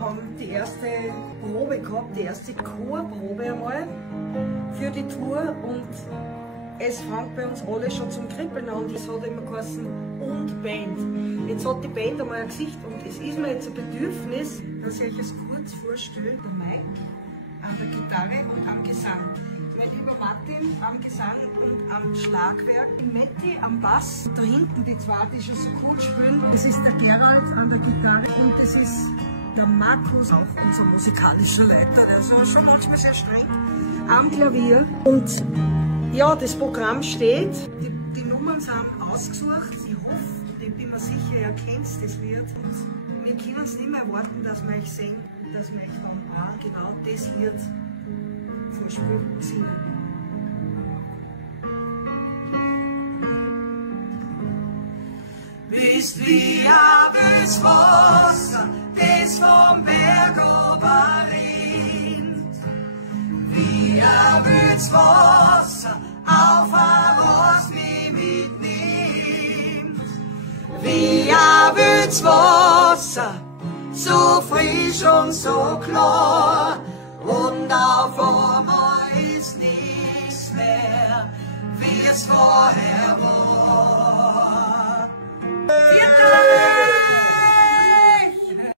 haben die erste Probe gehabt, die erste Chorprobe einmal für die Tour und es fängt bei uns alle schon zum Kribbeln an. Es hat immer geheißen, und Band. Jetzt hat die Band einmal ein Gesicht und es ist mir jetzt ein Bedürfnis, dass ich euch es kurz vorstelle. Der Mike an der Gitarre und am Gesang. Mein lieber Martin am Gesang und am Schlagwerk. Matti am Bass. Da hinten die zwei, die schon so cool spielen. Das ist der Gerald an der Gitarre und das ist der Markus, auch unser musikalischer Leiter. Der ist schon manchmal sehr streng. Am Klavier. Und ja, das Programm steht. Die Nummern sind ausgesucht. Ich hoffe, ich bin mir sicher, ihr kennt das Lied. Und wir können es nicht mehr erwarten, dass wir euch singen und dass wir euch dann genau das Lied vom Spiel singen. Bist wie das Wasser, das vom Berg oberrinnt, wie das Wasser auf ein Ross wie mitnimmt, wie das Wasser, so frisch und so klar, und auf einmal ist nichts mehr, wie es vorher war.